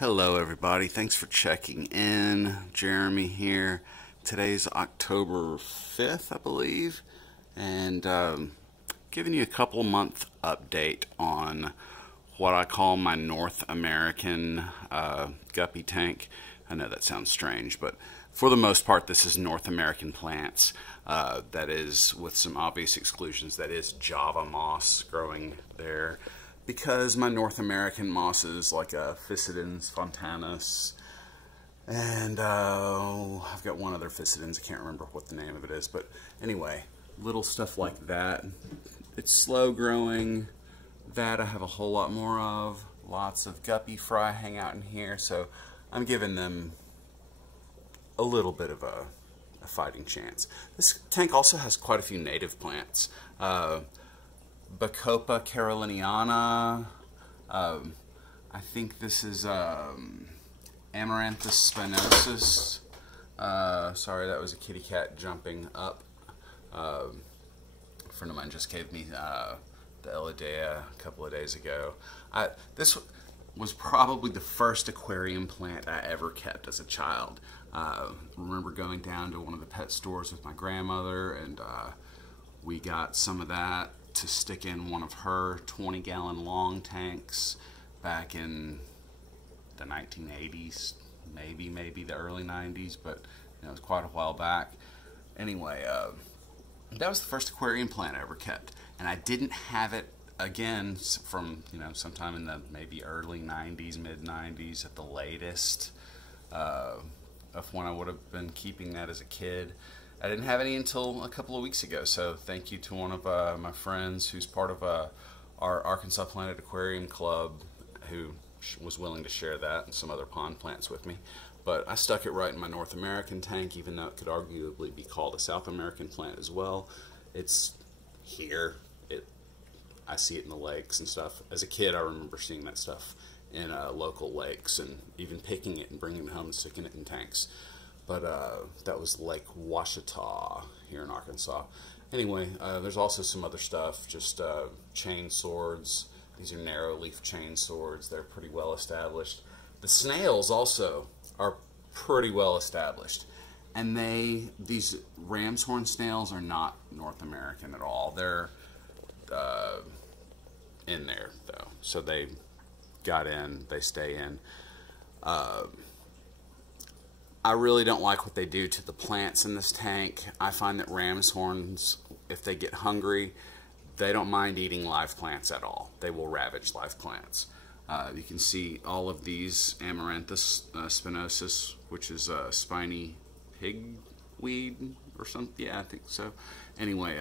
Hello everybody, thanks for checking in. Jeremy here. Today's October 5th, I believe, and giving you a couple month update on what I call my North American guppy tank. I know that sounds strange, but for the most part this is North American plants. That is, with some obvious exclusions, that is Java moss growing there. Because my North American mosses, like Physidens fontanus, and I've got one other Physidens, I can't remember what the name of it is, but anyway, little stuff like that. It's slow growing. That I have a whole lot more of. Lots of guppy fry hang out in here, so I'm giving them a little bit of a fighting chance. This tank also has quite a few native plants. Bacopa caroliniana. I think this is Amaranthus spinosus. Sorry, that was a kitty cat jumping up. A friend of mine just gave me the Elidea a couple of days ago. This was probably the first aquarium plant I ever kept as a child. Remember going down to one of the pet stores with my grandmother, and we got some of that to stick in one of her 20-gallon long tanks back in the 1980s, maybe the early 90s, but it was quite a while back. Anyway, that was the first aquarium plant I ever kept, and I didn't have it again from sometime in the maybe early 90s, mid 90s at the latest, of when I would have been keeping that as a kid. I didn't have any until a couple of weeks ago, so thank you to one of my friends who's part of our Arkansas Planted Aquarium Club, who was willing to share that and some other pond plants with me. But I stuck it right in my North American tank, even though it could arguably be called a South American plant as well. It's here. I see it in the lakes and stuff. As a kid, I remember seeing that stuff in local lakes and even picking it and bringing it home and sticking it in tanks. But that was Lake Washita here in Arkansas. Anyway, there's also some other stuff, just chain swords. These are narrow leaf chain swords. They're pretty well established. The snails also are pretty well established. And these ram's horn snails are not North American at all. They're in there, though. So they got in, they stay in. I really don't like what they do to the plants in this tank. I find that ram's horns, if they get hungry, they don't mind eating live plants at all. They will ravage live plants. You can see all of these Amaranthus spinosus, which is a spiny pigweed or something. Yeah, I think so. Anyway,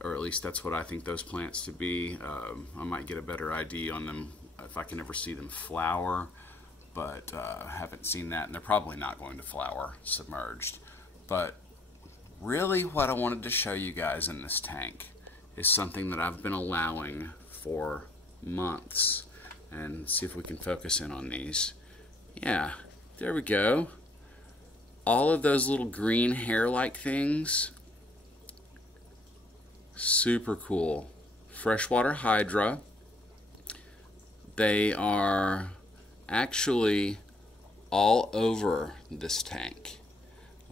or at least that's what I think those plants to be. I might get a better ID on them if I can ever see them flower. But haven't seen that, and they're probably not going to flower submerged. But really what I wanted to show you guys in this tank is something that I've been allowing for months. And see if we can focus in on these. Yeah, there we go. All of those little green hair-like things. Super cool. Freshwater Hydra. They are actually all over this tank.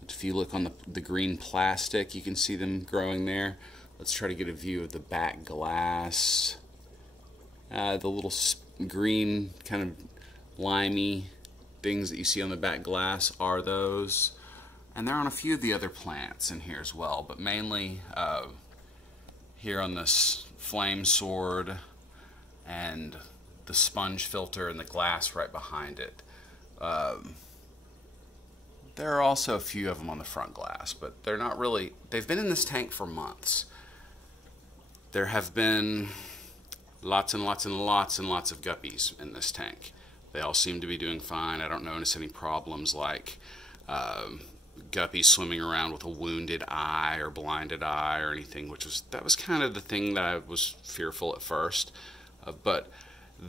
If you look on the green plastic, you can see them growing there. Let's try to get a view of the back glass. The little green kind of limey things that you see on the back glass are those. And they're on a few of the other plants in here as well, but mainly here on this flame sword and the sponge filter and the glass right behind it. There are also a few of them on the front glass, but they're not really, they've been in this tank for months. There have been lots and lots and lots and lots of guppies in this tank. They all seem to be doing fine. I don't notice any problems like guppies swimming around with a wounded eye or blinded eye or anything, that was kind of the thing that I was fearful at first. But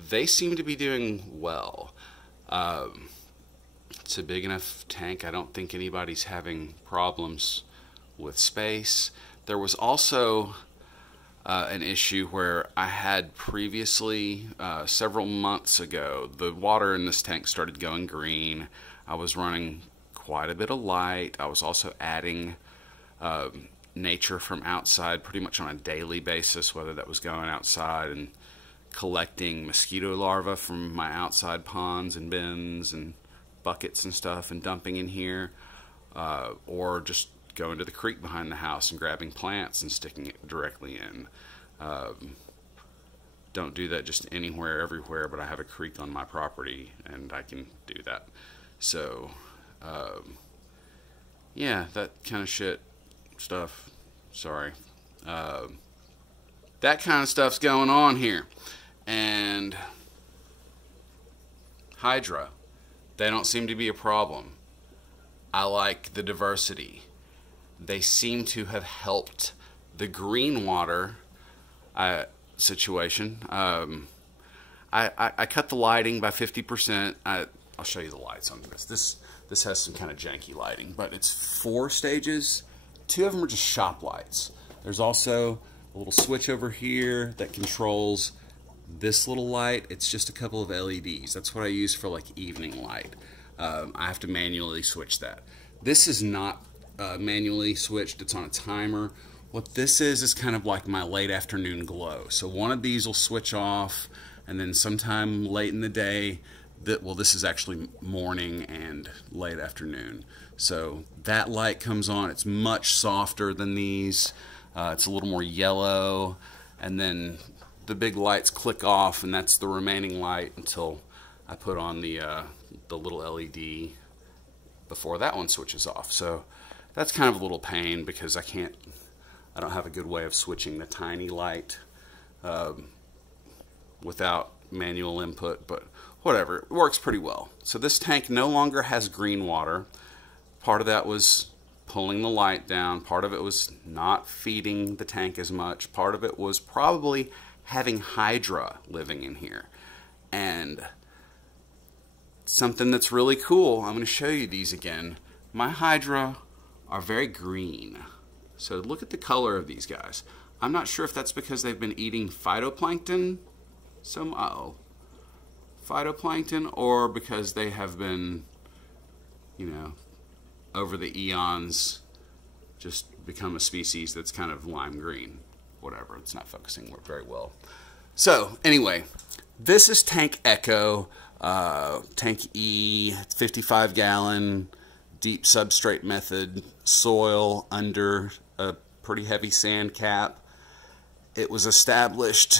they seem to be doing well. It's a big enough tank. I don't think anybody's having problems with space. There was also an issue where I had previously, several months ago, the water in this tank started going green. I was running quite a bit of light. I was also adding nature from outside pretty much on a daily basis, whether that was going outside and collecting mosquito larvae from my outside ponds and bins and buckets and stuff and dumping in here, or just going to the creek behind the house and grabbing plants and sticking it directly in. Don't do that just anywhere, everywhere, but I have a creek on my property and I can do that. So, yeah, that kind of stuff. Sorry. That kind of stuff's going on here. And Hydra, they don't seem to be a problem. I like the diversity. They seem to have helped the green water situation. I cut the lighting by 50%. I'll show you the lights on this. This has some kind of janky lighting, but it's 4 stages. 2 of them are just shop lights. There's also a little switch over here that controls this little light. It's just a couple of LEDs. That's what I use for like evening light. I have to manually switch that. This is not manually switched. It's on a timer. What this is kind of like my late afternoon glow. So one of these will switch off, and then sometime late in the day, this is actually morning and late afternoon. So that light comes on. It's much softer than these. It's a little more yellow, and then the big lights click off, and that's the remaining light until I put on the little LED before that one switches off. So that's kind of a little pain because I don't have a good way of switching the tiny light without manual input, but whatever, it works pretty well. So this tank no longer has green water. Part of that was pulling the light down. Part of it was not feeding the tank as much. Part of it was probably having Hydra living in here. And something that's really cool, I'm going to show you these again. My Hydra are very green. So look at the color of these guys. I'm not sure if that's because they've been eating phytoplankton, phytoplankton, or because they have been, over the eons, just become a species that's kind of lime green. Whatever, it's not focusing very well. So anyway, this is Tank Echo, Tank E, 55-gallon, deep substrate method, soil under a pretty heavy sand cap. It was established,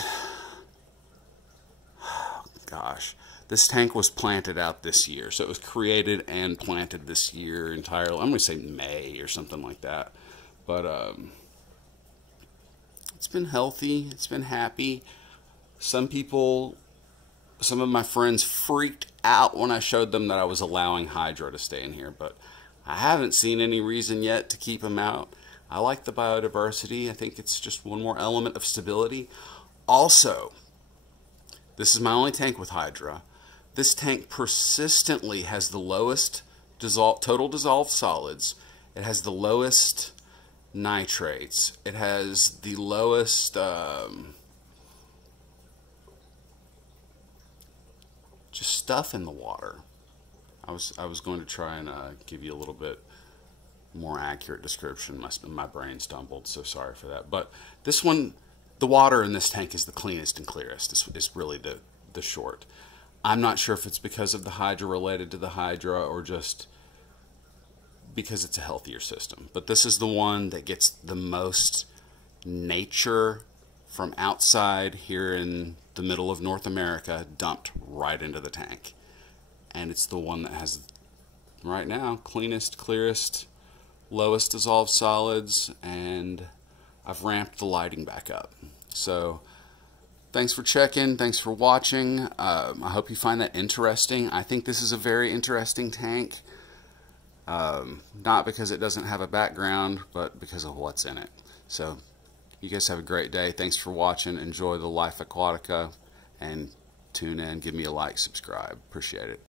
this tank was planted out this year. So it was created and planted this year entirely. I'm going to say May or something like that. But it's been healthy. It's been happy. Some of my friends freaked out when I showed them that I was allowing Hydra to stay in here. But I haven't seen any reason yet to keep them out. I like the biodiversity. I think it's just one more element of stability. Also, this is my only tank with Hydra. This tank persistently has the lowest total dissolved solids. It has the lowest nitrates. It has the lowest just stuff in the water. I was going to try and give you a little bit more accurate description. My brain stumbled, so sorry for that. But this one, the water in this tank is the cleanest and clearest. Is really the short. I'm not sure if it's because of the Hydra related to the Hydra or just because it's a healthier system. But this is the one that gets the most nature from outside here in the middle of North America dumped right into the tank. And it's the one that has, right now, cleanest, clearest, lowest dissolved solids, and I've ramped the lighting back up. So thanks for checking. Thanks for watching. I hope you find that interesting. I think this is a very interesting tank. Not because it doesn't have a background, but because of what's in it. So you guys have a great day. Thanks for watching. Enjoy the Life Aquatica, and tune in. Give me a like, subscribe. Appreciate it.